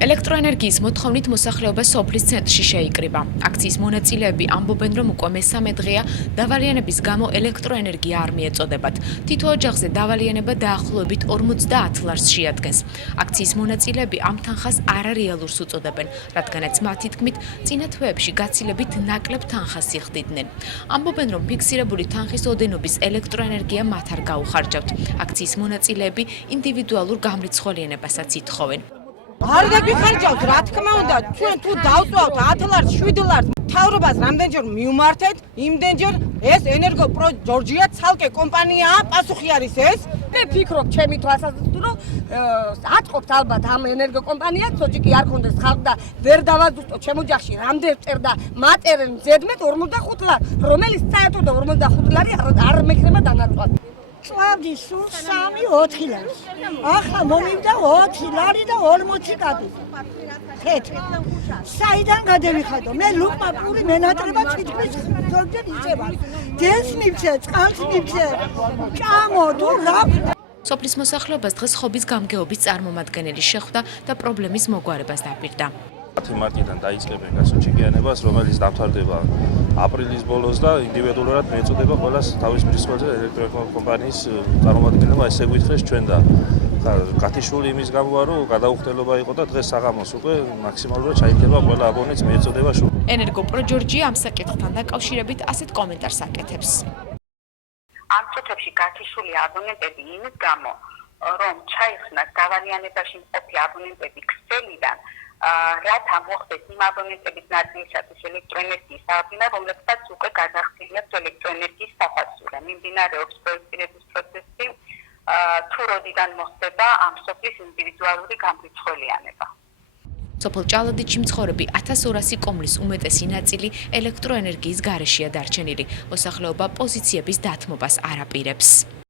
ელექტროენერგიის მოთხოვნით მოსახლეობა სოფლის ცენტრში შეიკრიბა. აქციის მონაწილეები ამბობენ, რომ უკვე მესამე დღეა დავალიანების გამო ელექტროენერგია არ მიეწოდებათ. თითო ოჯახზე დავალიანება დაახლოებით 50 ლარს შეადგენს. აქციის მონაწილეები ამ თანხას არარეალურს უწოდებენ, რადგანაც მათი თქმით, წინა თვეებში გაცილებით ნაკლებ თანხას იხდიდნენ. ამბობენ, რომ ფიქსირებული თანხის ოდენობის ელექტროენერგია მათ არ გაუხარჯავთ. აქციის მონაწილეები ინდივიდუალურ გამრიცხველიანებასაც ითხოვენ. არ გაგიხარჯავთ, რა თქმა უნდა, ჩვენ თუ დავწვავთ 10 ლარს, 7 ლარს, მთავრობას რამდენჯერ მივმართეთ, იმდენჯერ ეს ენერგოპრო ჯორჯია ცალკე კომპანიაა, პასუხი არის ეს. მე ვფიქრობ, ჩემი თვალსაზრისით, რომ აწყობთ ალბათ ამ ენერგოკომპანიას, სოჭიკი არ ქონდეს ხალხ და ვერ დავაზუსტო ჩემ ოჯახში რამდენ წერდა მატერენ ზედმეტ 45 ლარი, რომელიც საერთოდ 45 ლარი არ მექნება დანაწვად. წვავდი სულ 3-4 ლარს. ახლა მომივდა 4 ლარი და 40 კაბი. თეთრი. საიდან გადავიხადო? მე ლუკმა პური მენატრება თითქმის ზოგჯერ იწევა. დენს მივცე, წყალს მივცე. ჭამო თუ რა? სოფლის მოსახლეობას დღეს ხობის გამგეობის წარმომადგენელი შეხვდა და პრობლემის მოგვარებას დაპირდა. 10 მარტიდან დაიწყებენ გასაჩიგიანებას, რომელიც დამთავრდება აპრილის ბოლოს და ინდივიდუალურად მიეწოდება ყველას თავის მრისხველზე ელექტროკომპანიის წარმომადგენელმა ესე გვითხრეს ჩვენ და გათიშული იმის გამოა რომ გადაუხდელობა იყო და დღეს საღამოს უკვე მაქსიმალურად ჩაიდება ყველა აბონენტს მიეწოდება შუა. ენერგოპრო ჯორჯია ამ საკითხთან დაკავშირებით ასეთ კომენტარს აკეთებს. ამ წუთებში გათიშული აბონენტები იმის გამო, რომ ჩაიხსნათ დავალიანებაში მყოფი აბონენტები ქსელიდან, რათა მოხდეს იმ აბონენტების ნაწილისათვის ელექტროენერგიის აღდგენა, რომლებსაც უკვე გადახდილებთ ელექტროენერგიის საფასურა. მიმდინარეობს პროექტირების პროცესი, თუ როდიდან მოხდება ამ სოფლის ინდივიდუალური გამრიცხველიანება. სოფელ ჭალადიდში მცხოვრები 1200 კომლის უმეტესი ნაწილი ელექტროენერგიის გარეშეა დარჩენილი. მოსახლეობა პოზიციების დათმობას არ აპირებს.